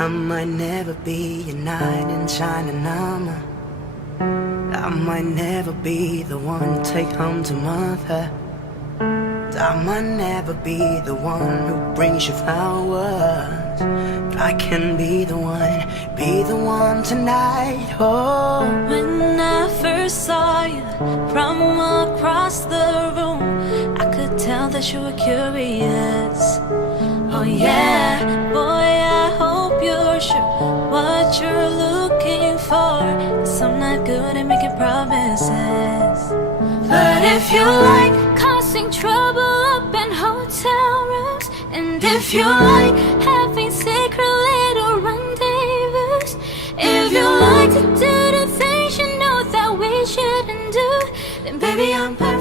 I might never be your knight in shining armor. I might never be the one to take home to mother. I might never be the one who brings you flowers, but I can be the one tonight. Oh, when I first saw you from across the room, I could tell that you were curious. Oh yeah, boy, I hope you're sure what you're looking for, 'cause I'm not good at making promises. But if you like causing trouble up in hotel rooms, and if you like having secret little rendezvous, if you like to do the things you know that we shouldn't do, then baby I'm perfect.